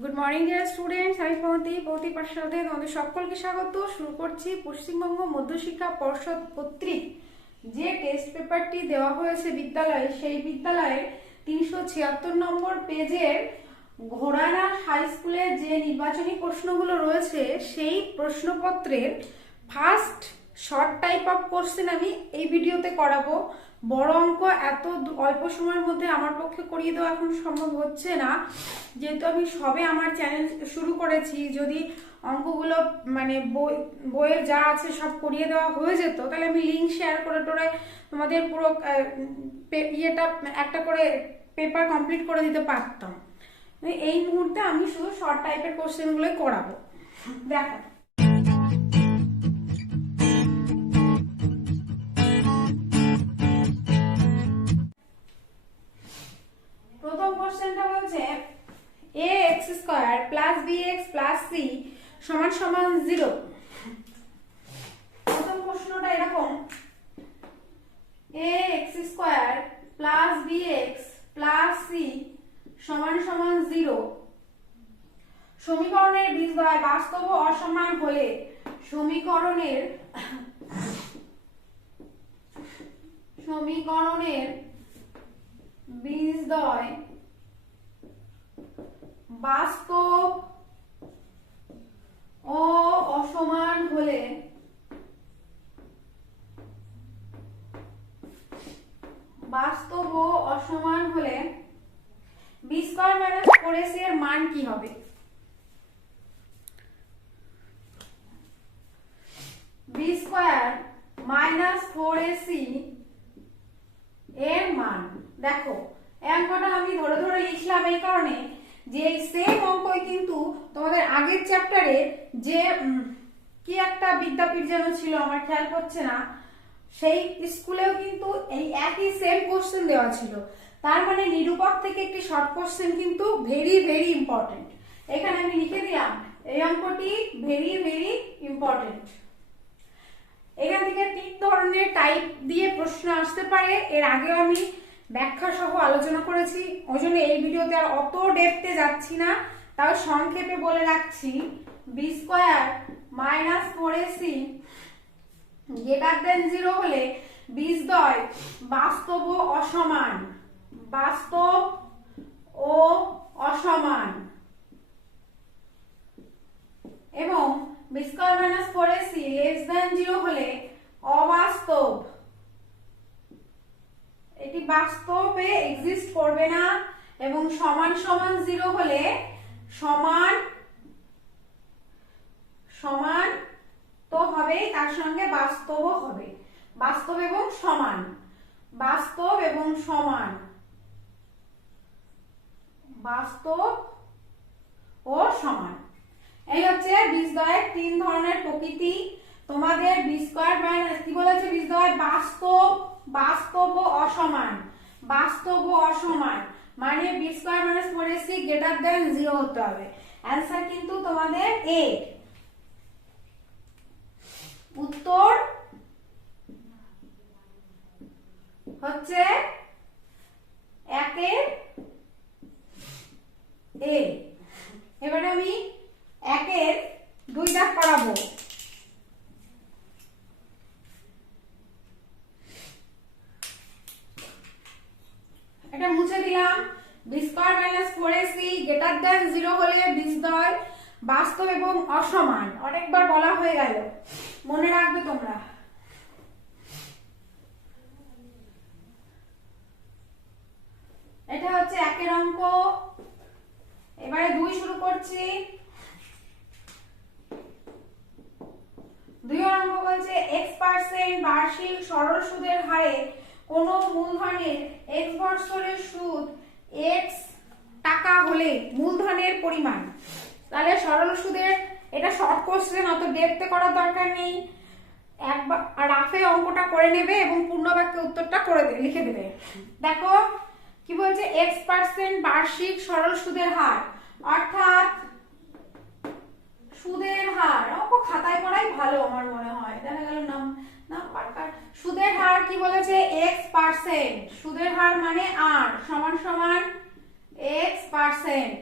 Good morning dear students, আমি পৌঁতি পাঠশালাতে তোমাদের সকলকে স্বাগত। শুরু করছি পশ্চিমবঙ্গ মধ্যশিক্ষা পর্ষদ কর্তৃক যে টেস্ট পেপারটি দেওয়া হয়েছে বিদ্যালয়ে, সেই বিদ্যালয়ের 376 নম্বর পেজের ঘোড়ানা হাই স্কুলের যে নির্বাচনী প্রশ্নগুলো রয়েছে সেই প্রশ্নপত্রের first short type of question আমি এই ভিডিওতে করাবো। বড় অঙ্ক এত অল্প সময়ের মধ্যে আমার পক্ষে করিয়ে দেওয়া এখন সম্ভব হচ্ছে না, যেহেতু আমি সবে আমার চ্যানেল শুরু করেছি। যদি অঙ্কগুলো মানে বইয়ের যা আছে সব করিয়ে দেওয়া হয়ে যেত, তাহলে আমি লিঙ্ক শেয়ার করে টোরে তোমাদের পুরো ইয়েটা একটা করে পেপার কমপ্লিট করে দিতে পারতাম। এই মুহূর্তে আমি শুধু শর্ট টাইপের কোশ্চেনগুলোই করাবো। দেখো, প্রথম কোশ্চেনটা বলছে ax square plus bx plus c সমান সমান 0। প্রথম প্রশ্নটা এরকম, ax square plus bx plus c সমান সমান 0 সমীকরণের বীজদ্বয় বাস্তব ও অসমান হলে সমীকরণের বীজদ্বয় বাস্তব ও অসমান হলে বি স্কয়ার মাইনাস 4ac এর মান কি হবে? বি স্কয়ার মাইনাস 4ac এর মান দেখো, অঙ্কটা আমি ধরে ধরে লিখলাম এই কারণে যে এই সেম অঙ্কই কিন্তু তোমাদের আগের চ্যাপ্টারে যে কি একটা বিদ্যাপীঠ যেন ছিল, আমার খেয়াল করছে না, সেই স্কুলেও কিন্তু এই একই সেম কোশ্চেন দেওয়া ছিল। তার মানে নিরূপক থেকে একটি শর্ট কোশ্চেন কিন্তু ভেরি ভেরি ইম্পর্টেন্ট। এখানে আমি লিখে দিলাম এই অঙ্কটি ভেরি ভেরি ইম্পর্টেন্ট। এখান থেকে 3 ধরনের টাইপ দিয়ে প্রশ্ন আসতে পারে। এর আগেও আমি ব্যাখ্যা সহ আলোচনা করেছি, ওই জন্য এই ভিডিওতে আর অত ডেপথে যাচ্ছি না। তাও সংক্ষেপে বলে রাখছি, B square minus 4ac greater than 0 হলে বীজদ্বয় বাস্তব ও অসমান, বাস্তব ও অসমান, এবং B square minus 4ac less than 0 হলে অবাস্তব, এটি বাস্তবে এক্সিস্ট করবে না, এবং সমান সমান 0 হলে সমান সমান তো হবে, তার সঙ্গে বাস্তবও হবে। বাস্তব এবং সমান, বাস্তব এবং সমান, বাস্তব ও সমান, এই হচ্ছে বীজদ্বয়ের 3 ধরনের প্রকৃতি। তোমাদের বি স্কয়ার মাইনাস কি বলেছে, বীজদ্বয় বাস্তব, বাস্তব ও অসমান, বাস্তব ও অসমান মানে B square minus 4ac greater than 0 হতে হবে। অ্যানসার কিন্তু তোমাদের এ। উত্তর হচ্ছে 1 এ। এবারে আমি 1 2 দাগ করাবো। এটা মুছে দিলাম। B square minus 4ac greater than 0 হলে বীজদ্বয় বাস্তব এবং অসমান, অনেকবার বলা হয়ে গেল, মনে রাখবে তোমরা। এটা হচ্ছে 1 অঙ্ক। এবারে 2 শুরু করছি। 2 অঙ্ক বলছে x% বার্ষিক সরল সুদের হারে কোন মূলধনের x বছরের সুদ x টাকা হলে মূলধনের পরিমাণ। তাহলে সরল সুদের এটা শর্ট কোশ্চেন, অত ডেপথে করার দরকার নেই, একবার রাফে অঙ্কটা করে নেবে এবং পূর্ণ বাক্যে উত্তরটা করে লিখে দেবে। দেখো কি বলছে, x% বার্ষিক সরল সুদের হার, অর্থাৎ সুদের হার, অঙ্ক খাতায় পড়াই ভালো আমার মনে হয়, দেখা গেল সুদের হার কি বলেছে, x%, সুদের হার মানে r সমান সমান x%,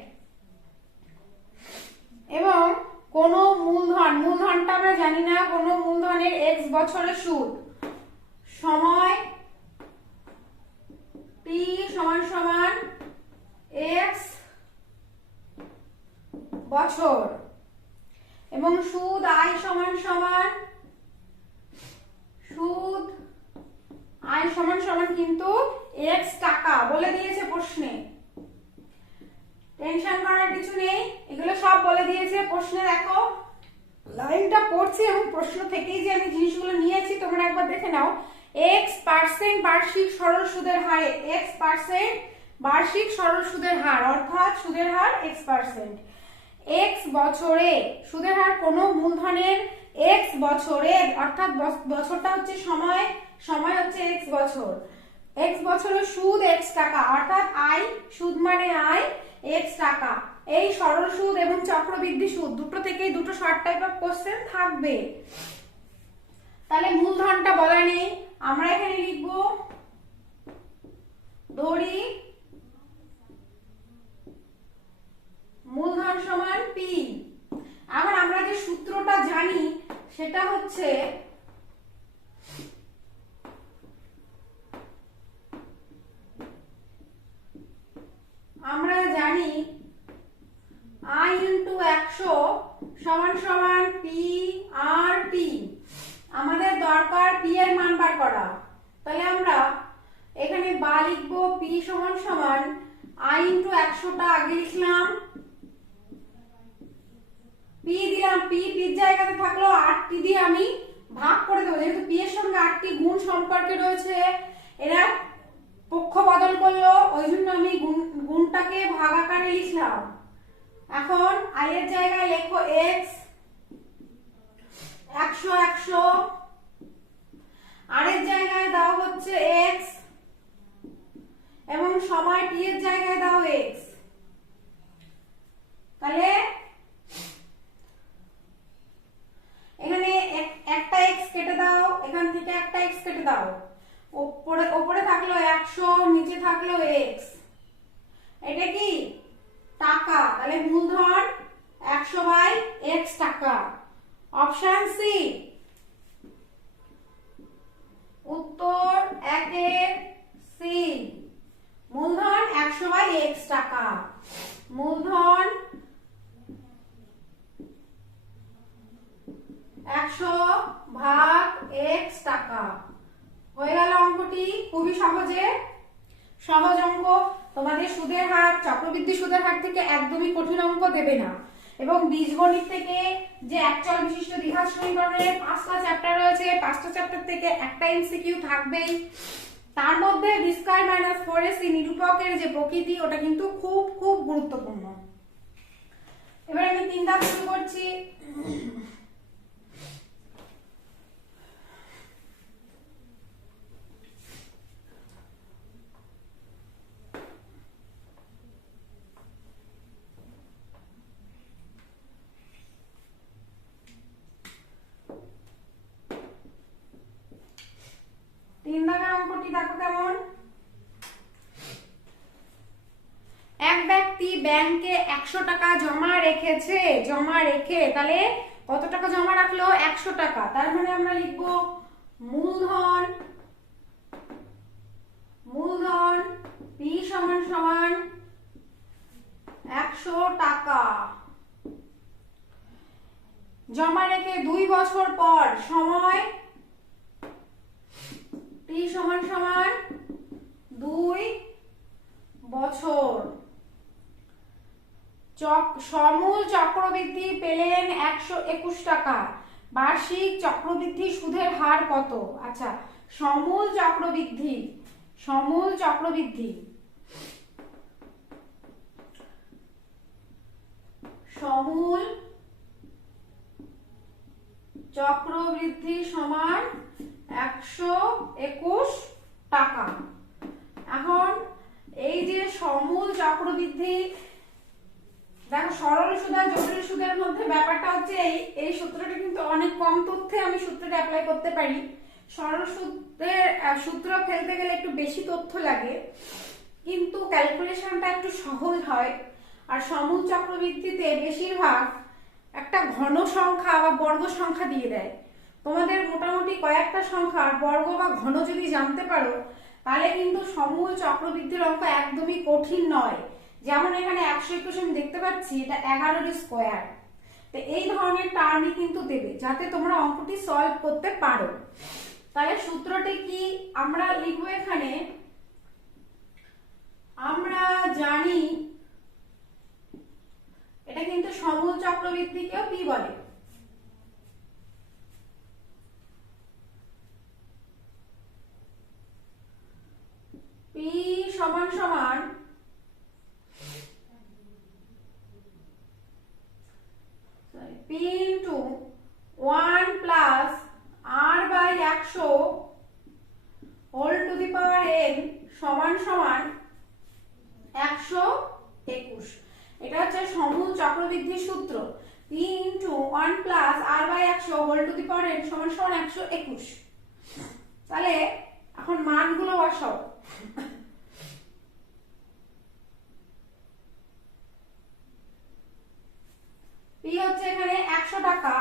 বছরের সুদ, সময় t সমান সমান x বছর, এবং সুদ i সমান সমান কিন্তু x টাকা বলে দিয়েছে প্রশ্নে। টেনশন করার কিছু নেই, এগুলো সব বলে দিয়েছে প্রশ্নে। দেখো লাইনটা পড়ছি এবং প্রশ্ন থেকেই যে আমি জিনিসগুলো নিয়েছি তোমরা একবার দেখে নাও। x% বার্ষিক সরল সুদের হারে, x% বার্ষিক সরল সুদের হার, অর্থাৎ সুদের হার x%। x বছরে সুদের হার কোনো মূলধনের x বছরে, অর্থাৎ বছরটা হচ্ছে সময়, সময় হচ্ছে x বছর, x বছরের সুদ x টাকা, অর্থাৎ i সুদ মানে i x টাকা। এই সরল সুদ এবং চক্রবৃদ্ধি সুদ দুটো থেকেই দুটো শর্ট টাইপ অফ কোশ্চেন থাকবে। তাহলে মূলধনটা বলা নেই, আমরা এখানে লিখব ধরি মূলধন সমান p। এখন আমরা যে সূত্রটা জানি সেটা হচ্ছে আমরা জানি i * 100 সমান সমান p আর t। আমাদের দরকার p এর মান বার করা। তাহলে আমরা এখানে বা লিখব p সমান সমান i * 100 টা আগে লিখলাম, p দিলাম, p এর জায়গাতে থাকলো 8t দিয়ে আমি ভাগ করে দেবো, যেহেতু p এর সঙ্গে 8টি গুণ সম্পর্কে রয়েছে, এরা পক্ষ বদল করলো, ওই জন্য আমি গুণটাকে ভাগ আকারে লিখলাম। এখন i এর জায়গায় লেখো x, 100 100, r এর জায়গায় দাও হচ্ছে x, এবং সময় t এর জায়গায় দাও x। তাহলে এখানে একটা x কেটে দাও, এখান থেকে একটা x কেটে দাও, উপরে থাকলো 100, নিচে থাকলো x। এটা কি টাকা, তাহলে মূলধন 100/x টাকা। অপশন সি উত্তর 1 সি, মূলধন 100/x টাকা। মূলধন 100/x টাকা হয়ে গেল অঙ্কটি। খুবই সহজ অঙ্ক। তোমাদের সুদের হার, চক্রবৃদ্ধি সুদের হার থেকে একদমই কঠিন অঙ্ক দেবে না। এবং বীজগণিত থেকে যে একচল বিশিষ্ট দ্বিঘাত সমীকরণের 5টা চ্যাপ্টার রয়েছে, 5টা চ্যাপ্টার থেকে একটা এমসিকিউ থাকবেই। তার মধ্যে b² - 4ac নিরূপকের যে প্রকৃতি, ওটা কিন্তু খুব খুব গুরুত্বপূর্ণ। এবার আমি 3 ধাপ শুরু করছি। অঙ্কটি দেখো কেমন। এক ব্যক্তি ব্যাংকে 100 টাকা জমা রেখেছে, তাহলে কত টাকা জমা রাখলো? 100 টাকা। তার মানে আমরা লিখব মূলধন p সমান সমান 100 টাকা। জমা রেখে 2 বছর পর, সময় t সমান সমান 2 বছর। সমূল চক্রবৃদ্ধি পেলেন 121 টাকা। বার্ষিক চক্রবৃদ্ধি সুদের হার কত? আচ্ছা, সমূল চক্রবৃদ্ধি সমান 121 টাকা। এখন এই যে সমূল চক্রবৃদ্ধি, দেখো সরল সুদ আর জটিল সুদের মধ্যে ব্যাপারটা হচ্ছে এই সূত্রটা কিন্তু অনেক কম তথ্যে আমি সূত্রটা অ্যাপ্লাই করতে পারি। সরল সুদের সূত্র ফেলতে গেলে একটু বেশি তথ্য লাগে, কিন্তু ক্যালকুলেশনটা একটু সহজ হয়। আর সমূল চক্রবৃদ্ধিতে বেশিরভাগ একটা ঘন সংখ্যা বা বর্গ সংখ্যা দিয়ে দেয়, তোমাদের মোটামুটি কয়েকটা সংখ্যার বর্গ বা ঘন যদি জানতে পারো তাহলে কিন্তু সমূল চক্রবৃদ্ধির অঙ্ক একদমই কঠিন নয়। যেমন এখানে 121 আমি দেখতে পাচ্ছি, এটা 11 স্কয়ার। তো এই ধরনের টার্মই কিন্তু দেবে যাতে তোমরা অঙ্কটি সলভ করতে পারো। তাহলে সূত্রটি কি আমরা লিখবো এখানে, আমরা জানি এটা কিন্তু সমূল চক্রবৃদ্ধিকেও কি বলে, P সমান সমান P into 1 plus R by 100 whole to the power n সমান সমান 121। এটা হচ্ছে সমূল চক্রবৃদ্ধির সূত্র। P into 1 plus R by 100 whole to the power n সমান সমান 121। তাহলে এখন মানগুলো বসাও। P হচ্ছে এখানে 100 টাকা,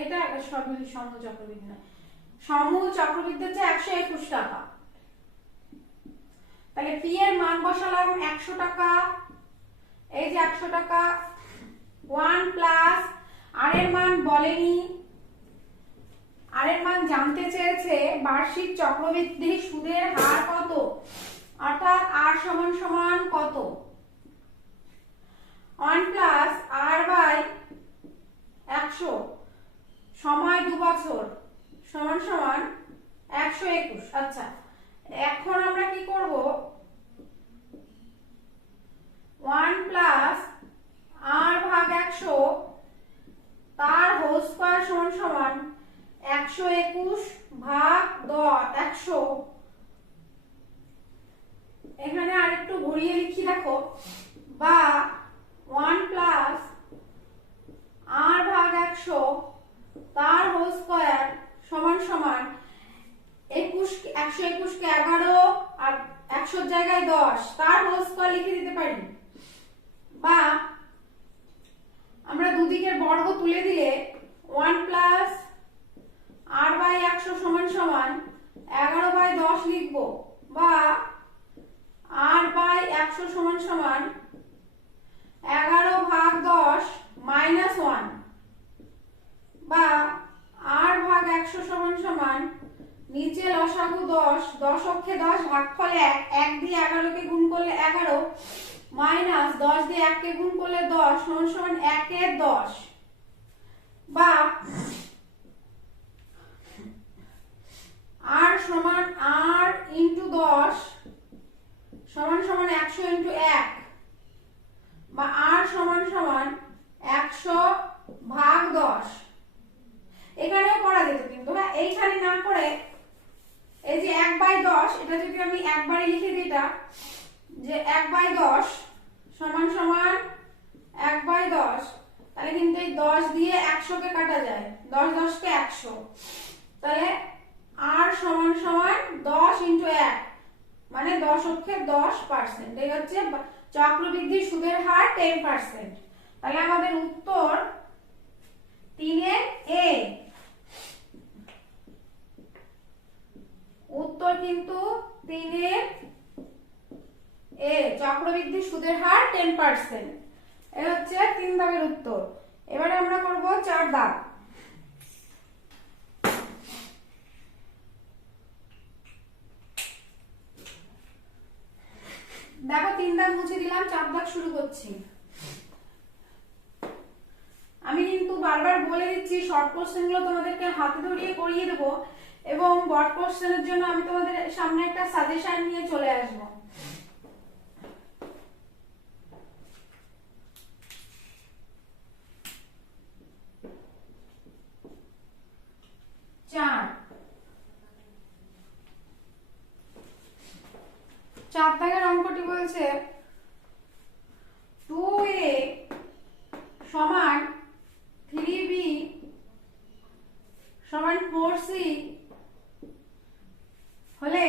এটা সমূল চক্রবৃদ্ধি না, সমূল চক্রবৃদ্ধি হচ্ছে 121 টাকা। তাহলে P এর মান বসালাম 100 টাকা, এই যে 100 টাকা 1 প্লাস আর এর মান বলেনি, আর এর মান জানতে চেয়েছে বার্ষিক চক্রবৃদ্ধি সুদের হার কত, অর্থাৎ আর সমান সমান কত, 1 প্লাস আর বাই 100 সময় 2 বছর সমান সমান 121। আচ্ছা, এখন আমরা কি করব, 1 প্লাস আর ভাগ 100 তার হোল স্কয়ার সমান সমান 121 ভাগ 100। এখানে আরেকটু ঘুরিয়ে লিখি দেখো, বা 1 প্লাস আর ভাগ 100 তার হোল স্কয়ার সমান সমান 121 কে 11 আর 100 এর জায়গায় 10 তার হোল স্কয়ার লিখে দিতে পারি, বা আমরা দুদিকের বর্গ তুলে দিলে 1 প্লাস আর বাই 100 সমান সমান 11 বাই 10 লিখবো, বা আর বাই 100 সমান সমান 11 ভাগ 10 মাইনাস 1, বা আর ভাগ 100 সমান সমান নিচে লসাগু 10, 10 অক্ষে 10 ভাগফল 1, 1 দিয়ে 11 কে গুণ করলে 11 মাইনাস 10 দিয়ে 1 কে গুণ করলে 10 সমান সমান 1 এর 10, বা আর সমান আর ইন্টু 10 সমান সমান 100 ইন্টু 1, বা আর সমান সমান 100 ভাগ 10। এখানেও করা যেত কিন্তু, হ্যাঁ এইখানে না করে এই যে 1/10 এটা যদি আমি একবারে লিখে দিই, এটা যে 1/10 সমান সমান 1/10, তাহলে কিন্তু এই 10 দিয়ে 100 কে কাটা যায়, 10 10 কে 100, তাহলে আর সমান সমান 10 ইন্টু 1 মানে 10 অক্ষে 10%। এই হচ্ছে চক্রবৃদ্ধি সুদের হার 10%। তাহলে আমাদের উত্তর 3 এর এ, উত্তর কিন্তু 3 এর এ, চক্রবৃদ্ধি সুদের হার 10%। এই হচ্ছে 3 দাগের উত্তর। এবারে আমরা করব 4 দাগ। দেখো 3 দাগ মুছে দিলাম, 4 দাগ শুরু করছি। আমি কিন্তু বারবার বলে দিচ্ছি শর্ট কোশ্চেনগুলো তোমাদেরকে হাতে ধরিয়ে করিয়ে দেব, এবং বড় কোশ্চেনের জন্য আমি তোমাদের সামনে একটা সাজেশন নিয়ে চলে আসব। চার দাগের অঙ্কটি বলছে 2a সমান 3b সমান 4c হলে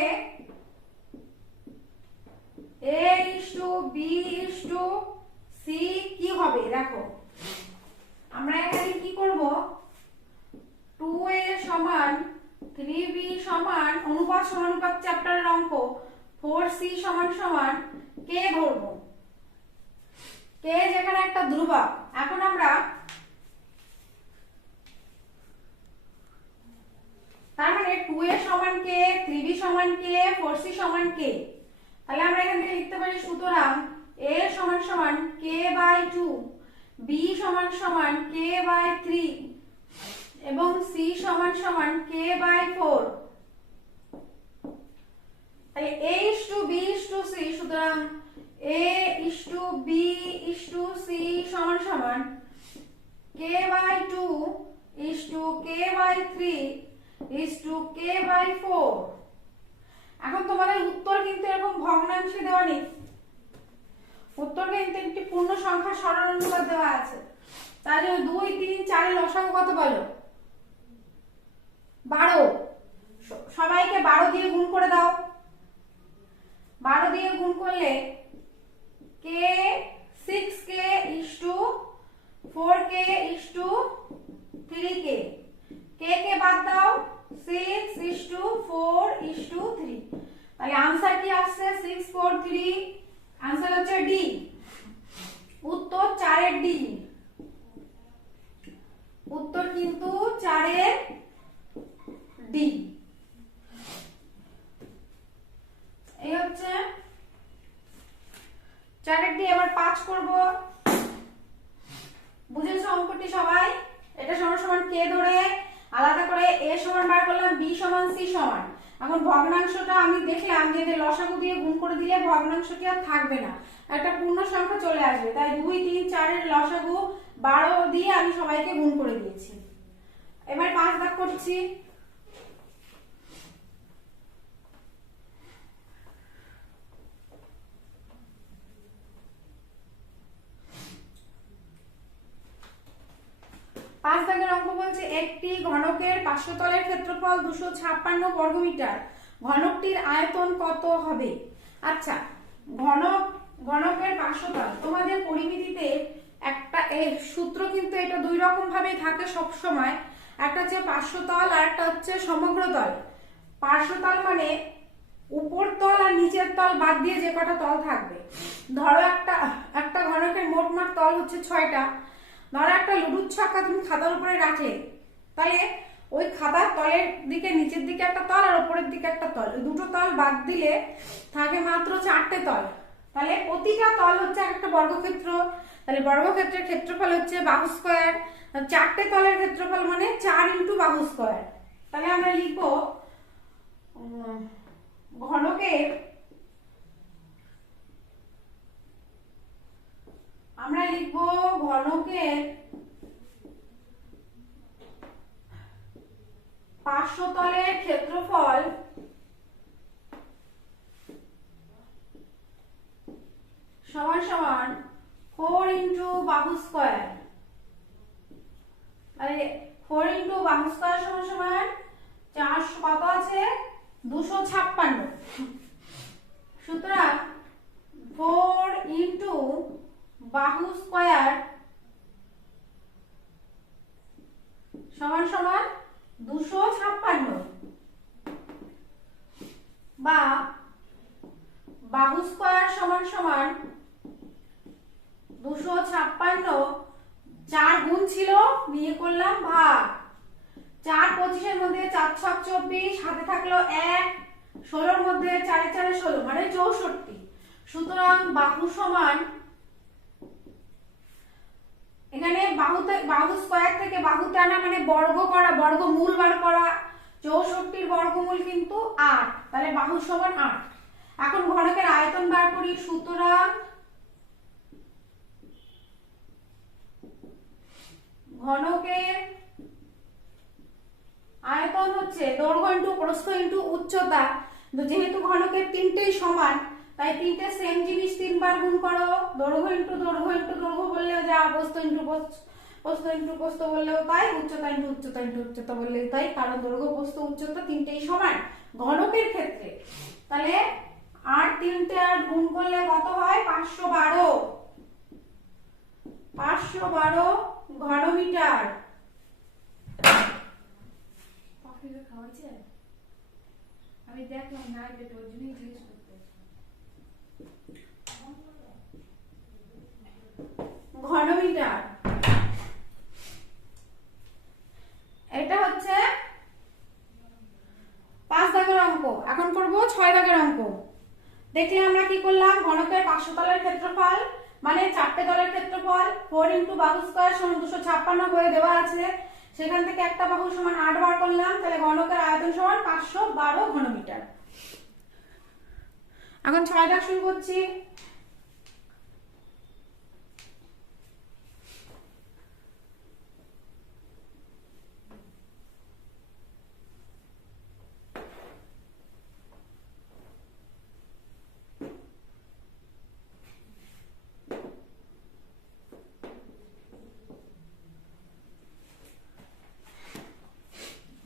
সমানুপাত চ্যাপ্টারের অঙ্ক 4c সমান সমান k ধরবো। k যেখানে একটা ধ্রুবক। এখন আমরা তার মানে 2a সমান k, 3b সমান k, 4c সমান k। তাহলে আমরা এখান থেকে লিখতে পারি সুতরাং a সমান সমান k বাই 2, b সমান সমান k বাই 3 এবং c সমান সমান k বাই 4। তাহলে a is to b is to c, সুতরাং a is to b is to c সমান সমান k by 2 is to k by 3 is to k by 4। এখন তোমাদের উত্তর কিন্তু এরকম ভগ্নাংশে দেওয়া নেই, উত্তর কিন্তু একটি পূর্ণ সংখ্যা সরল অনুপাত দেওয়া আছে। তার জন্য 2 3 4 এর লসাগু কত বলো? 12। সবাইকে 12 দিয়ে গুণ করে দাও। 12 দিয়ে গুণ করলে k 6k is to 4k is to 3k, k কে বাদ দাও 6 is to 4 is to 3। তাহলে आंसर কি আসছে 6 4 3, आंसर হচ্ছে ডি। উত্তর 4 এর ডি, উত্তর কিন্তু 4 এর ডি। এই হচ্ছে 4 এর ডি। এবার 5 করব। বুঝেছো অঙ্কটি সবাই? এটা সমান সমান k ধরে আলাদা করে a সমান বার করলাম, b সমান c সমান। এখন ভগ্নাংশটা আমি দেখলাম যে এদের লসাগু দিয়ে গুণ করে দিলে ভগ্নাংশটি আর থাকবে না, একটা পূর্ণ সংখ্যা চলে আসবে। তাই 2 3 4 এর লসাগু 12 দিয়ে আমি সবাইকে গুণ করে দিয়েছি। এবার 5 দাগ করছি। পাঁচ দাগের অঙ্ক বলছে একটি ঘনকের পার্শ্বতলের ক্ষেত্রফল 256 বর্গমিটার, ঘনকটির আয়তন কত হবে? আচ্ছা, ঘনকের পার্শ্বতল তোমাদের পরিমিতিতে একটা সূত্র কিন্তু এটা দুই রকম ভাবে থাকে সব সময়। একটা হচ্ছে পার্শ্বতল আর একটা হচ্ছে সমগ্র তল। পার্শ্বতল মানে উপর তল আর নিচের তল বাদ দিয়ে যে কটা তল থাকবে। ধরো একটা ঘনকের মোট তল হচ্ছে 6টা। ধরো একটা লুডুর ছক্কা তুমি খাতার উপরে রাখলে, তাহলে ওই খাতার তলের দিকে নিচের দিকে একটা তল আর উপরের দিকে একটা তল, ওই দুটো তল বাদ দিলে থাকে মাত্র 4টে তল। তাহলে প্রতিটা তল হচ্ছে একটা বর্গক্ষেত্র। তাহলে বর্গক্ষেত্রের ক্ষেত্রফল হচ্ছে বাহু স্কয়ার। 4টে তলের ক্ষেত্রফল মানে 4 ইন্টু বাহু স্কয়ার। তাহলে আমরা লিখবো ঘনকের পার্শ্বতলের ক্ষেত্রফল সমান সমান 4 ইন্টু বাহু স্কয়ার। তাহলে 4 ইন্টু বাহু স্কয়ার সমান সমান 400 কত আছে 256। সুতরাং 4 ইন্টু বাহু স্কয়ার সমান সমান 256 বা বাহু স্কয়ার সমান সমান 256 4 গুণ ছিল নিয়ে করলাম ভাগ। 4 25 এর মধ্যে 4 6 24, হাতে থাকলো 1, 16 এর মধ্যে 4 4 16 মানে 64। সুতরাং বাহু সমান, এখানে বাহু স্কয়ার থেকে বাহু টানা মানে বর্গ করা, বর্গমূল বার করা। 64 বর্গমূল কিন্তু 8, তাহলে বাহু সমান 8। এখন ঘনকের আয়তন বার করি। সুতরাং ঘনকের আয়তন হচ্ছে দৈর্ঘ্য ইন্টু প্রস্থ ইন্টু উচ্চতা। যেহেতু ঘনকের তিনটেই সমান তাই তিনটে সেম জিনিস তিনবার গুণ করো। দৈর্ঘ্য ইন্টু দৈর্ঘ্য ইন্টু দৈর্ঘ্য বললেও যা, প্রস্থ ইন্টু প্রস্থ ইন্টু প্রস্থ বললেও তাই, উচ্চতা ইন্টু উচ্চতা ইন্টু উচ্চতা বললেও তাই, কারণ দৈর্ঘ্য প্রস্থ উচ্চতা তিনটেই সমান ঘনকের ক্ষেত্রে। তাহলে 8 3 8 গুণ করলে কত হয় 512। 512 ঘনমিটার। আমি দেখলাম না এটা ওর জন্যই জিজ্ঞেস করতে। ঘনমিটার, এটা হচ্ছে 5 দাগের অঙ্ক। এখন করব 6 দাগের অঙ্ক। দেখলে আমরা কি করলাম, ঘনকের 500 তলের ক্ষেত্রফল মানে 4টে তলের ক্ষেত্রফল 4 × বাহু স্কয়ার সমান 256 বইয়ে দেওয়া আছে, সেখান থেকে একটা বাহু সমান 8 বার করলাম, তাহলে ঘনকের আয়তন সমান 512 ঘনমিটার। এখন 6 দাগ শুরু করছি।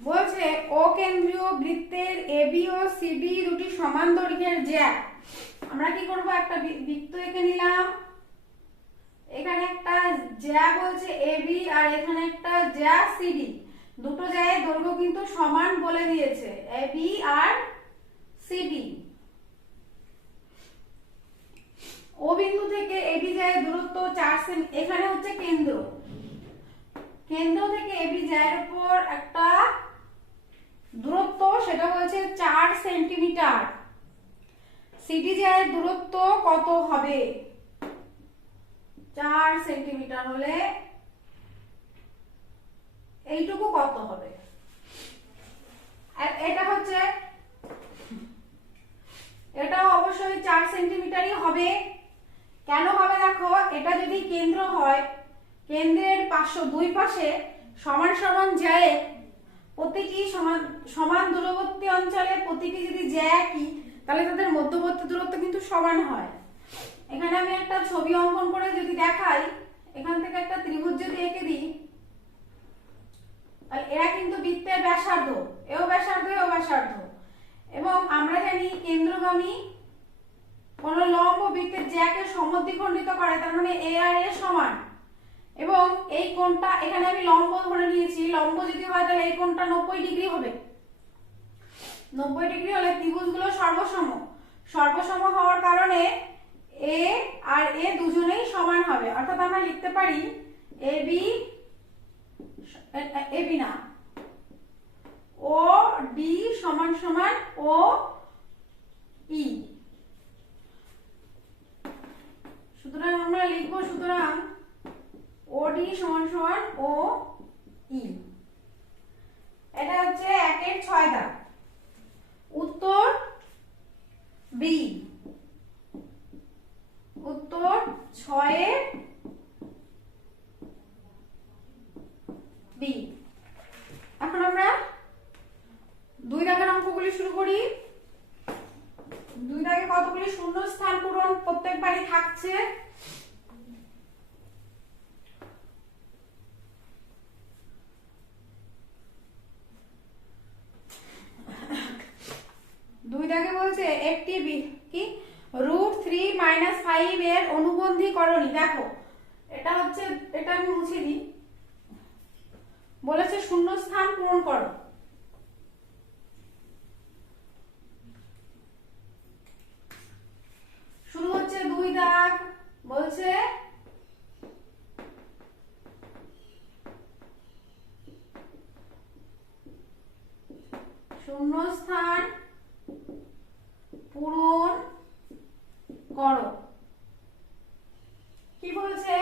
বলছে অকেন্দ্রীয় বৃত্তের এবি ও সিডি দুটি সমান দৈর্ঘ্যের জ্যা। আমরা কি করব, একটা বৃত্ত এঁকে নিলাম, এখানে একটা জ্যা বলছে এবি আর এখানে একটা জ্যা সিডি, দুটো জ্যায়ের দৈর্ঘ্য কিন্তু সমান বলে দিয়েছে, এবি আর সিডি। ও বিন্দু থেকে এবি জ্যায়ের দূরত্ব 4 সেমি, এখানে হচ্ছে কেন্দ্র, কেন্দ্র থেকে এবি জ্যায়ের উপর একটা দূরত্ব, সেটা হচ্ছে 4 সেন্টিমিটার। সিডি জ্যায়ের দূরত্ব কত হবে, 4 সেন্টিমিটার হলে এইটুকু কত হবে। এটা হচ্ছে, এটাও অবশ্যই 4 সেন্টিমিটারই হবে। কেন হবে দেখো, এটা যদি কেন্দ্র হয়, কেন্দ্রের দুই পাশে সমান সমান জ্যায়ে প্রতিটি সমান দূরবর্তী অঞ্চলে প্রতিটি যদি জ্যা একই, তাহলে তাদের মধ্যবর্তী দূরত্ব কিন্তু সমান হয়। এখানে আমি একটা ছবি অঙ্কন করে যদি দেখাই, এখান থেকে একটা ত্রিভুজ যদি এঁকে দিই, তাহলে এরা কিন্তু বৃত্তের ব্যাসার্ধ, এও ব্যাসার্ধ এও ব্যাসার্ধ, এবং আমরা জানি কেন্দ্রগামী কোন লম্ব বৃত্তের জ্যাকে সমদ্বিখণ্ডিত করে, তার মানে এ আর এ সমান, এবং এই কোণটা এখানে আমি লম্ব ধরে নিয়েছি, লম্ব যদি হয় তাহলে এই কোণটা 90 ডিগ্রি হবে। 90 ডিগ্রি হলে ত্রিভুজগুলো সর্বসম, সর্বসম হওয়ার কারণে এ আর এ দুজনেই সমান হবে, অর্থাৎ আমরা লিখতে পারি এবি, এবি না, ও ডি সমান সমান ও ই। সুতরাং আমরা লিখবো, সুতরাং ওডি সমান সমান ও ই। এটা হচ্ছে 1-এর 6 দাগ। উত্তর বি, উত্তর 6-এর বি। এখন আমরা 2 দাগের অঙ্কগুলি শুরু করি। 2 দাগে কতগুলি শূন্য স্থান পূরণ প্রত্যেকবারই থাকছে। বলছে একটি কি √3 - 5 এর অনুবন্ধী করণী। দেখো এটা হচ্ছে, এটা আমি মুছে দিই, বলেছে শূন্য স্থান পূরণ করো। শুরু হচ্ছে 2 দাগ, বলছে শূন্য স্থান পূরণ করো। কি বলছে,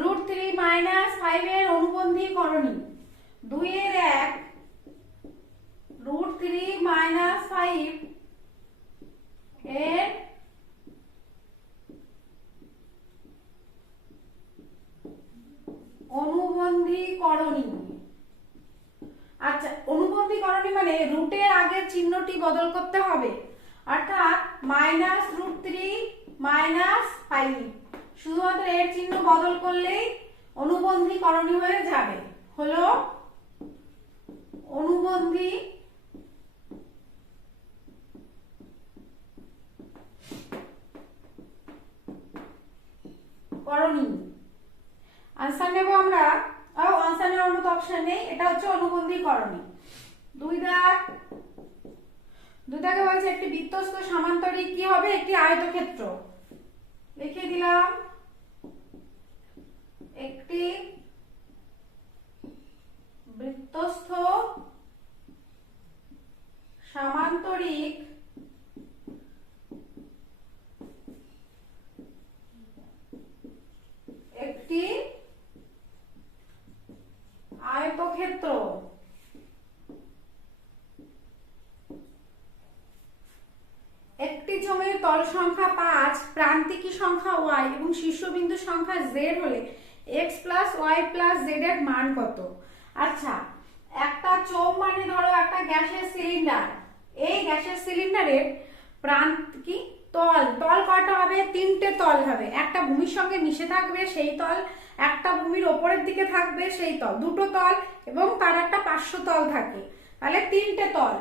√3 - 5 এর অনুবন্ধী করণী। 2-এর 1 √3 - 5 এর অনুবন্ধী করণী। আচ্ছা, অনুবন্ধী করণী মানে রুটের আগের চিহ্নটি বদল করতে হবে, অর্থাৎ -√3 - 5, শুধুমাত্র এর চিহ্ন বদল করলেই অনুবন্ধী করণী হয়ে যাবে। হলো অনুবন্ধী করণী। আনসার নেব আমরা, আনসার নেওয়ার মতো অপশন নেই, এটা হচ্ছে অনুবন্ধী করণী। দুই দাগ, দুই দাগে বলছে একটি বৃত্তস্থ সামান্তরিক কি হবে, একটি আয়তক্ষেত্র। লিখে দিলাম একটি বৃত্তস্থ সামান্তরিক একটি আয়তক্ষেত্র। একটি চোঙের তল সংখ্যা 5, প্রান্তিকী সংখ্যা y এবং শীর্ষবিন্দু সংখ্যা z হলে x plus y plus z এর মান কত? আচ্ছা, একটা চোঙ মানে ধরো একটা গ্যাসের সিলিন্ডার। এই গ্যাসের সিলিন্ডারের প্রান্তিকী তল কয়টা হবে? 3টে তল হবে। একটা ভূমির সঙ্গে মিশে থাকবে সেই তল, একটা ভূমির ওপরের দিকে থাকবে সেই তল, দুটো তল, এবং তার একটা পার্শ্ব তল থাকে। তাহলে 3টে তল,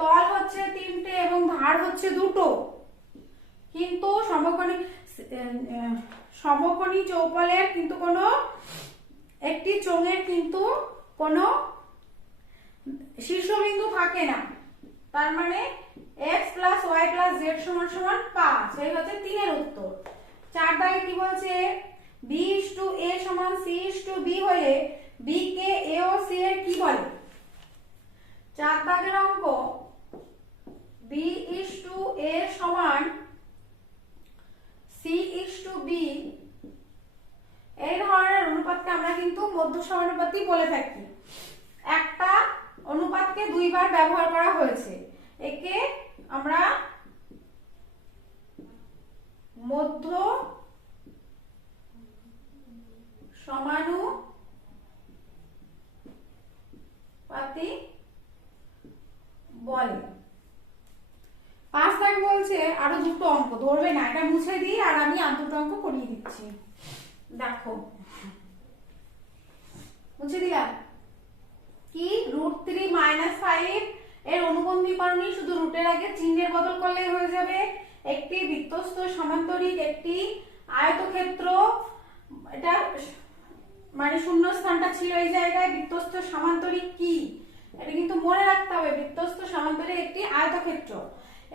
তল হচ্ছে 3টে এবং ধার হচ্ছে দুটো। কিন্তু সমকোণী চৌপলের কিন্তু কোনো একটি চোঙের কিন্তু কোনো শীর্ষবিন্দু থাকে না। তার মানে x plus y plus z সমান সমান 5। এই হচ্ছে 3-এর উত্তর। 4 দাগে কি বলছে? b is to a সমান c is to b হলে b K a O c এর কি বলে? 4 দাগের অঙ্ক b is to a সমান c is to b, এই ধরনের অনুপাতকে আমরা কিন্তু মধ্য সমানুপাতি বলে থাকি। একটা অনুপাতকে দুইবার ব্যবহার করা হয়েছে, একে আমরা মধ্য সমানুপাতি বলে। 5 দাগ বলছে আরো দুটো অঙ্ক, ধরবে না, এটা মুছে দিই আর আমি আর দুটো অঙ্ক করিয়ে দিচ্ছি। দেখো, মুছে দিলাম। কি √3 - 5 এর অনুবন্ধীকরণী, শুধু রুটের আগে চিহ্নের বদল করলেই হয়ে যাবে। একটি বৃত্তস্থ সামান্তরিক একটি আয়তক্ষেত্র, এটা মানে শূন্য স্থানটা ছিল এই জায়গায়। বৃত্তস্থ সামান্তরিক কি, এটা কিন্তু মনে রাখতে হবে। বৃত্তস্থ সামান্তরিক একটি আয়তক্ষেত্র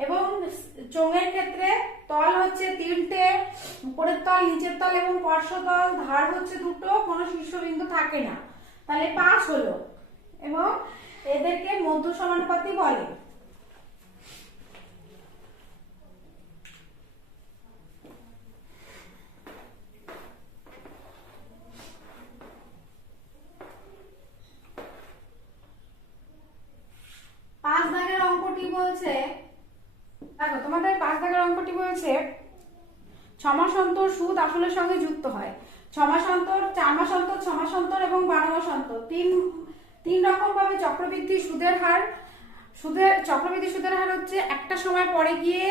এবং চোঙের ক্ষেত্রে তল হচ্ছে 3টে, উপরের তল, নিচের তল এবং পার্শ্বতল, ধার হচ্ছে দুটো, কোনো শীর্ষবিন্দু থাকে না। তাহলে 5 হলো এবং এদেরকে মধ্য সমানুপাতি বলে। দেখো, তোমাদের 5 দাগের অঙ্কটি বলছে 6 মাস অন্তর সুদ আসলের সঙ্গে যুক্ত হয়। 6 মাস অন্তর, 4 মাস অন্তর, 6 মাস অন্তর এবং 12 মাস অন্তর, তিন রকম ভাবে চক্রবৃদ্ধি সুদের হার হচ্ছে একটা সময় পরে গিয়ে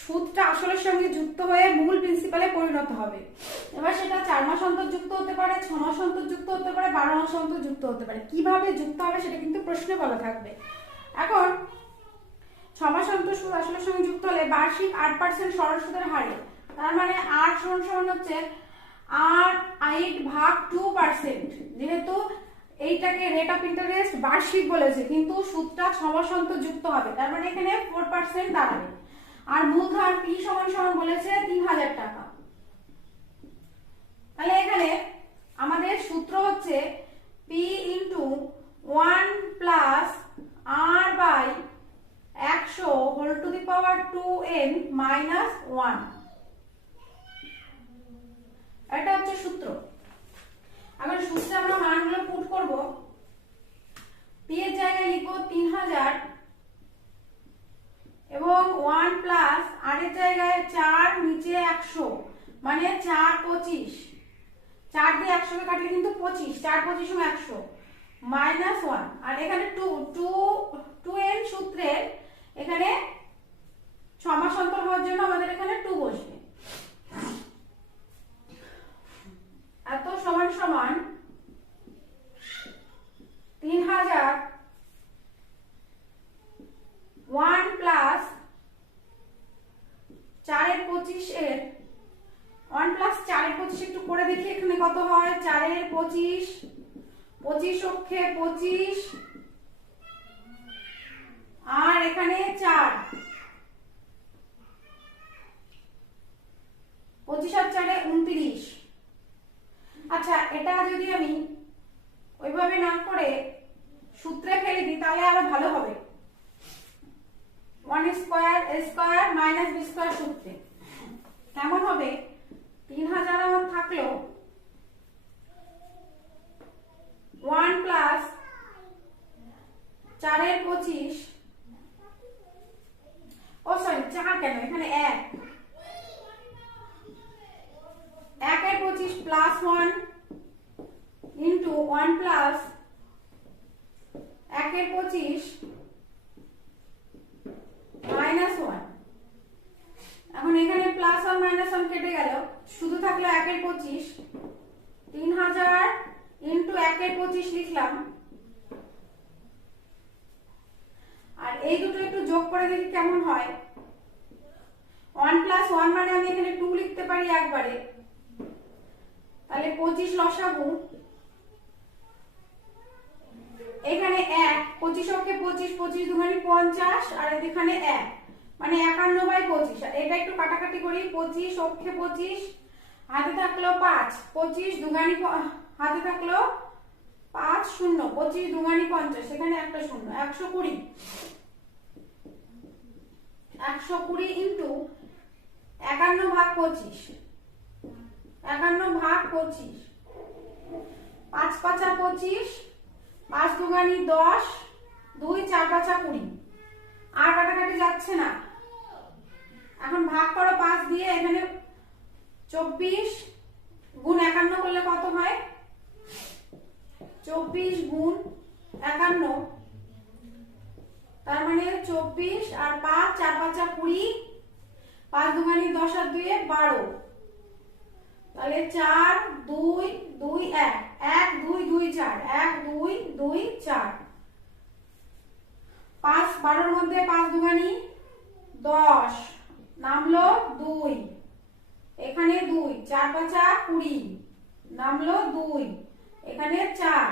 সুদটা আসলের সঙ্গে যুক্ত হয়ে মূল প্রিন্সিপালে পরিণত হবে। এবার সেটা 4 মাস অন্তর যুক্ত হতে পারে, 6 মাস অন্তর যুক্ত হতে পারে, 12 মাস অন্তর যুক্ত হতে পারে। কিভাবে যুক্ত হবে সেটা কিন্তু প্রশ্নে বলা থাকবে। এখন 6 মাস অন্তর সুদ আসলের সঙ্গে যুক্ত হলে বার্ষিক 8% সরল সুদের হারে, তার মানে 8 সমান হচ্ছে 8/2%। যেহেতু এইটাকে রেট অফ ইন্টারেস্ট বার্ষিক বলেছে, কিন্তু সুদটা 6 মাস অন্তর যুক্ত হবে, তার মানে এখানে 4% দাঁড়াবে। আর মূলধন p সমান বলেছে 3000 টাকা। তাহলে এখানে আমাদের সূত্র হচ্ছে p × 1 + r/100 whole to the power 2n - 1। এটা হচ্ছে সূত্র। এখন সূত্রে আমরা মানগুলো পুট করব। p এর জায়গায় লিখব 3000 এবং 1 প্লাস r এর জায়গায় 4 নিচে 100 মানে 4 25, 4 দিয়ে 100 কে কাটলে কিন্তু 25, 4 25 = 100 -1। আর এখানে 2n সূত্রে এখানে 6 মাস অন্তর হওয়ার জন্য আমাদের এখানে 2 বসবে। এত সমান 3000 1 প্লাস 4 এর 25 এর 1 প্লাস 4 এর 25 একটু করে দেখি এখানে কত হয়। 4 এর 25, 25 অক্ষে 25 আর এখানে 4, 25 আর 4 29। আচ্ছা, এটা যদি আমি ওইভাবে না করে সূত্রে ফেলে দিই তাহলে আরো ভালো হবে। 1 square a square minus b square সূত্রে কেমন হবে? 3000 আমার থাকলো 1 প্লাস 4 এর 25, ও সরি 4 কেন, এখানে 1, 1 এর 25 প্লাস 1 ইন্টু 1 প্লাস 1 এর 25 মাইনাস 1। এখন এখানে প্লাস 1 মাইনাস 1 কেটে গেল, শুধু থাকলো 1 এর 25। 3000 ইন্টু 1 এর 25 লিখলাম, আর এই দুটো একটু যোগ করে দেখি কেমন হয়। 1 প্লাস 1 মানে আমি এখানে 2 লিখতে পারি একবারে, তাহলে 25 লসাগু, এখানে 1, 25 অক্ষে 25, 25 দুগুণে 50, আর এখানে 1 মানে 51/25। আর এটা একটু কাটাকাটি করি, 25 অক্ষে 25, হাতে থাকলো 5, 25 দুগুণে হাতে থাকলো 5 শূন্য, 25 দুগুণে 50, এখানে একটা শূন্য, 120। 120 ইন্টু 51/25, 51/25, 5 5 25, 5 দুগুণে 10, 2 4 5 20। আর কাটাকাটি যাচ্ছে না, এখন ভাগ করো 5 দিয়ে। এখানে 24 গুণ 51 করলে কত হয়? 24 গুণ 51, তার মানে 24 আর 5 4 5 20, 5 দুগুণে 10 আর 2 12, তাহলে 4 2 2 1, 1 2 2 4, 1 2 2 4, 5 12 এর মধ্যে 5 দুগুণে 10, নামলো 2, এখানে 2, 4 5 20, নামলো 2, এখানে 4,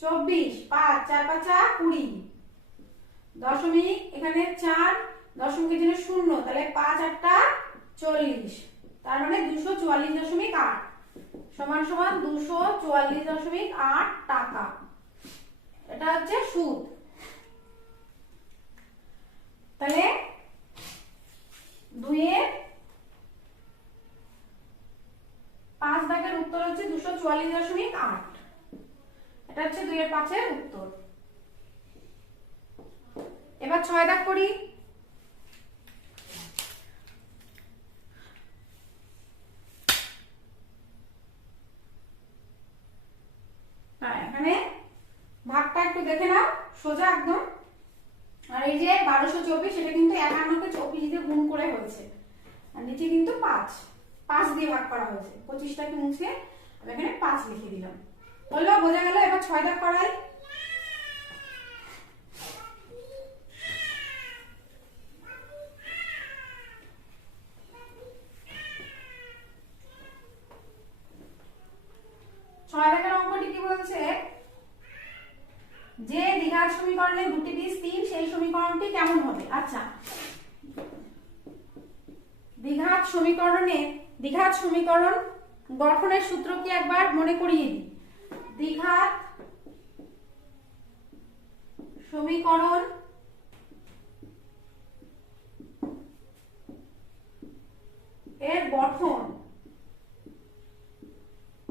24, 5 4 5 20, দশমিক এখানে 4, দশমিকের জন্য শূন্য, তাহলে 5 8 40, তার মানে 244.8 সমান সমান 244.8 টাকা। এটা হচ্ছে সুদ। তাহলে 2 এর 5 দাগের উত্তর হচ্ছে 244.8। এটা হচ্ছে 2 এর 5 এর উত্তর। এবার 6 দাগ করি। এখানে ভাগটা একটু দেখে নাও, সোজা একদম। আর এই যে 1224, এটা কিন্তু 51 কে 24 দিয়ে গুণ করে হয়েছে, আর নিচে কিন্তু 5 দিয়ে ভাগ করা হয়েছে। 25টাকে মুছে আমি এখানে 5 লিখে দিলাম। বললো, বোঝা গেল? এবার 6 দাগ করাই। অঙ্কটি কি বলছে? যে দ্বিঘাত সমীকরণে দুটি বীজ 3, সেই সমীকরণটি কেমন হবে? আচ্ছা, দ্বিঘাত সমীকরণ গঠনের সূত্র কি একবার মনে করিয়ে দিই। দ্বিঘাত সমীকরণ এর গঠন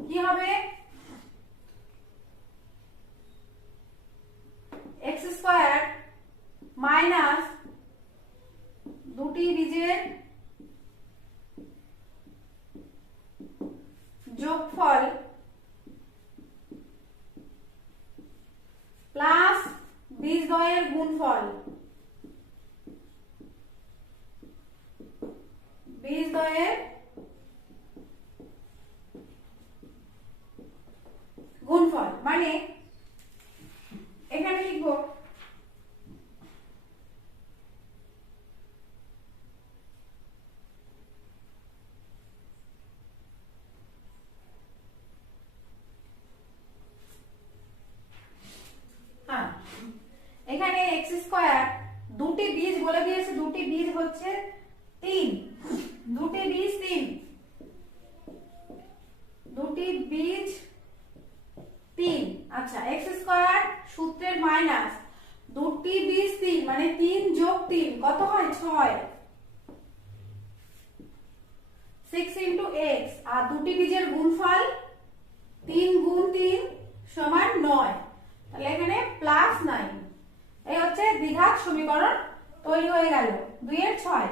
কি হবে? x স্কয়ার মাইনাস দুটি বীজের যোগফল প্লাস বীজদ্বয়ের গুণফল, বীজদ্বয়ের গুণফল মানে এখানে লিখবো হচ্ছে 3, দুটি বীজ 3, দুটি বীজ 3। আচ্ছা এক্স স্কয়ার সূত্রের মাইনাস দুটি বীজ 3 মানে 3 যোগ 3 কত হয় 6, 6 ইন্টু এক্স, আর দুটি বীজের গুণফল 3 গুণ 3 সমান 9, তাহলে এখানে প্লাস 9। এই হচ্ছে দ্বিঘাত সমীকরণ তৈরি হয়ে গেল 2 এর 6।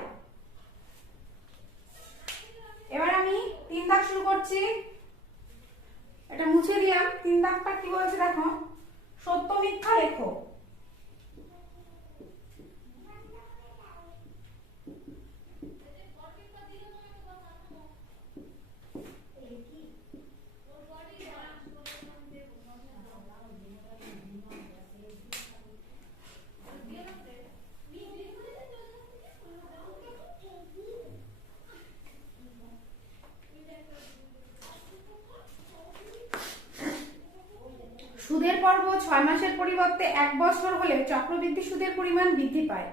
এবার আমি 3 দাগ শুরু করছি, এটা মুছে দিলাম। 3 দাগটা কি বলেছে দেখো, সত্য মিথ্যা লেখো। সুদের পর্ব 6 মাসের পরিবর্তে 1 বছর হলে চক্রবৃদ্ধি সুদের পরিমাণ বৃদ্ধি পায়।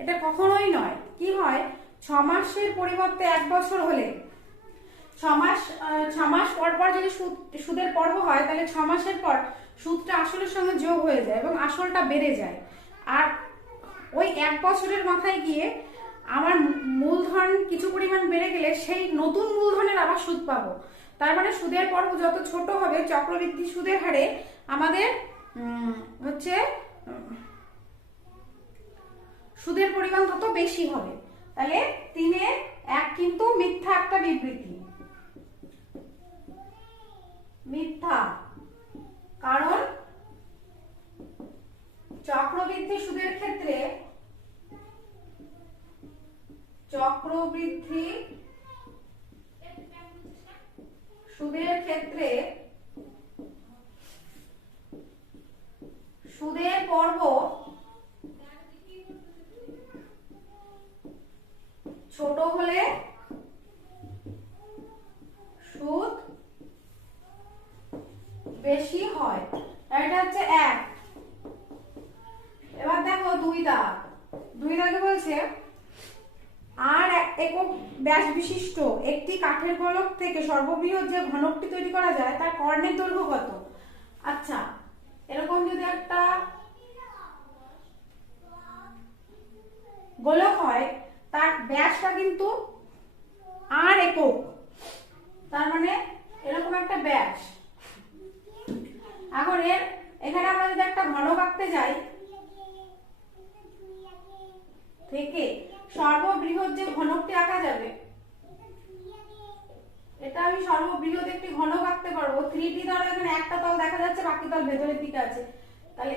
এটা কখনোই নয়। কি হয়, 6 মাসের পরিবর্তে 1 বছর হলে 6 মাস পর পর যদি সুদের পর্ব হয়, তাহলে 6 মাসের পর সুদটা আসলের সঙ্গে যোগ হয়ে যায় এবং আসলটা বেড়ে যায়। আর ওই 1 বছরের মাথায় গিয়ে আমার মূলধন কিছু পরিমাণ বেড়ে গেলে সেই নতুন মূলধনের আবার সুদ পাবো। তার মানে সুদের পর্ব যত ছোট হবে চক্রবৃদ্ধি সুদের হারে আমাদের হচ্ছে সুদের পরিমাণ তত বেশি হবে। তাহলে 3 এর 1 কিন্তু মিথ্যা একটা বিবৃতি, মিথ্যা। কারণ চক্রবৃদ্ধি সুদের ক্ষেত্রে সুদের পর্ব ছোট হলে সুদ বেশি হয়। এটা হচ্ছে 1। এবার দেখো 2 দাগে বলছে আর একক ব্যাস বিশিষ্ট একটি কাঠের গোলক থেকে সর্ববৃহৎ যে ঘনকটি তৈরি করা যায় তার কর্ণের দৈর্ঘ্য কত। আচ্ছা এরকম যদি একটা গোলক হয়, তার ব্যাসটা কিন্তু আর একক, তার মানে এরকম একটা ব্যাস। এখন এখানে আমরা যদি একটা ঘনক আঁকতে যাই, থেকে সর্ববৃহৎ যে ঘনকটি আঁকা যাবে, এটা আমি সর্ববৃহৎ একটি ঘনক আঁকতে পারবো। 3D ধরো, এখানে একটা তল দেখা যাচ্ছে, বাকি তল ভেতরের দিকে আছে। তাহলে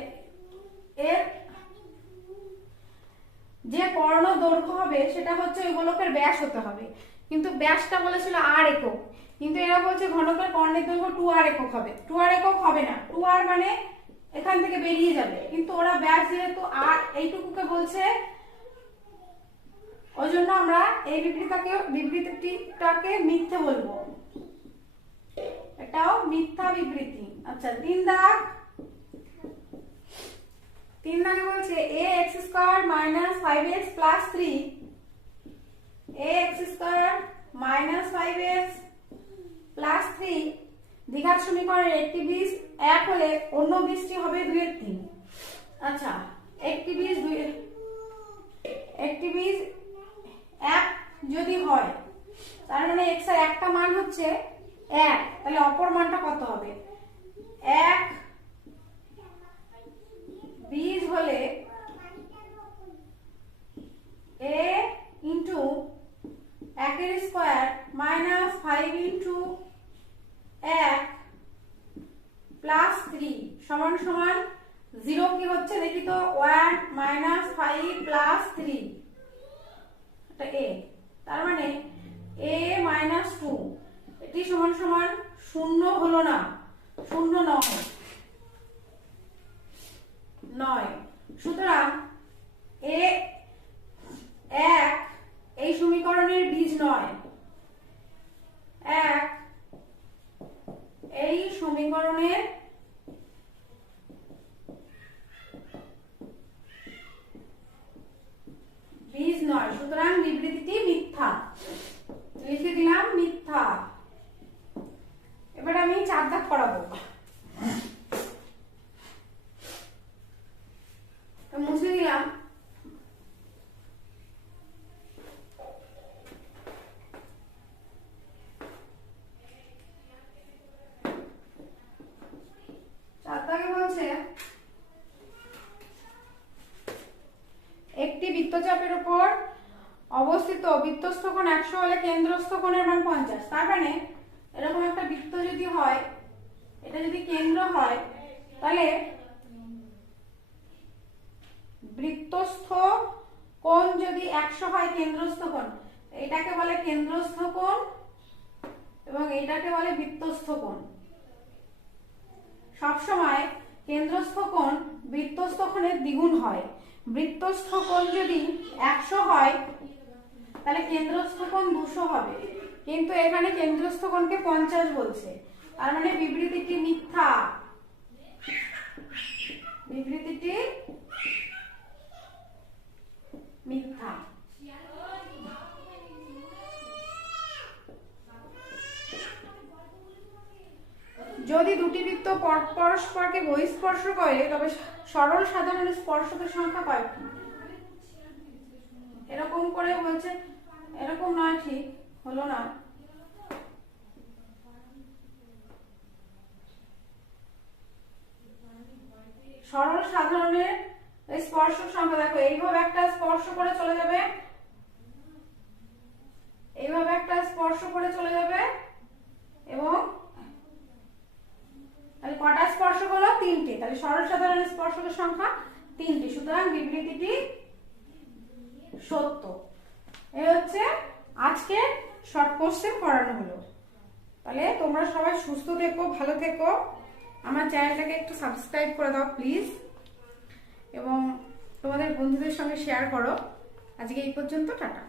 এর যে কর্ণ দৈর্ঘ্য হবে সেটা হচ্ছে ওই গোলকের ব্যাস হতে হবে, কিন্তু ব্যাসটা বলেছিল আর একক, কিন্তু এরা বলছে ঘনকের কর্ণের দৈর্ঘ্য 2r একক হবে। 2r একক হবে না, 2r মানে এখান থেকে বেরিয়ে যাবে, কিন্তু ওরা ব্যাস যেহেতু আর এইটুকুকে বলছে, ওই জন্য আমরা এই বিবৃতিটাকে মিথ্যে বলবো, এটাও মিথ্যা বিবৃতি। আচ্ছা 3 দাগে বলছে ax square minus 5x plus 3, ax square minus 5x plus 3 দ্বিঘাত সমীকরণের একটি বীজ 1 হলে অন্য বীজটি হবে 2 এর 3। আচ্ছা একটি বীজ 1 যদি হয়, তার মানে x এর একটা মান হচ্ছে 1, তাহলে অপর মানটা কত হবে। 1 বীজ হলে a ইন্টু 1 এর স্কয়ার মাইনাস 5 ইন্টু 1 প্লাস 3 সমান সমান 0। কি হচ্ছে দেখি তো, 1 মাইনাস 5 প্লাস 3, এটা a, তার মানে a মাইনাস 2, এটি সমান সমান 0 হলো না, 0 নয়। সুতরাং a 1 এই সমীকরণের বীজ নয়, 1 এই সমীকরণের বীজ নয়। বৃত্তচাপের উপর অবস্থিত বৃত্তস্থ কোণ 100 হলে কেন্দ্রস্থ কোণের মান 50। তার মানে এরকম একটা বৃত্ত যদি হয়, এটা যদি কেন্দ্র হয়, তাহলে বৃত্তস্থ কোণ যদি 100 হয় কেন্দ্রস্থ কোণ, এটাকে বলে কেন্দ্রস্থ কোণ এবং এটাকে বলে বৃত্তস্থ কোণ। সবসময় কেন্দ্রস্থ কোণ বৃত্তস্থ কোণের দ্বিগুণ হয়। বৃত্তস্থ কোণ যদি 100 হয় তাহলে কেন্দ্রস্থ কোণ 200 হবে, কিন্তু এখানে কেন্দ্রস্থ কোণকে 50 বলছে। তার মানে বিবৃতিটি মিথ্যা, বিবৃতিটি মিথ্যা। যদি দুটি বৃত্ত পরস্পরকে বহিঃস্পর্শ করে তবে সরল সাধারণ স্পর্শকের সংখ্যা কয়টি? এরকম করে বলছে, এরকম নয়, ঠিক হলো না। সরল সাধারণের স্পর্শক সংখ্যা দেখো, এইভাবে একটা স্পর্শ করে চলে যাবে, এইভাবে একটা স্পর্শ করে চলে যাবে, এবং তাহলে কটা স্পর্শক হলো? 3টে। তাহলে সরল সাধারণ স্পর্শকের সংখ্যা 3টি। সুতরাং বিবৃতিটি সত্য। এই হচ্ছে আজকে শর্ট কোশ্চেন করানো হলো। তাহলে তোমরা সবাই সুস্থ থেকো, ভালো থেকো। আমার চ্যানেলটাকে একটু সাবস্ক্রাইব করে দাও প্লিজ, এবং তোমাদের বন্ধুদের সঙ্গে শেয়ার করো। আজকে এই পর্যন্ত, টাটা।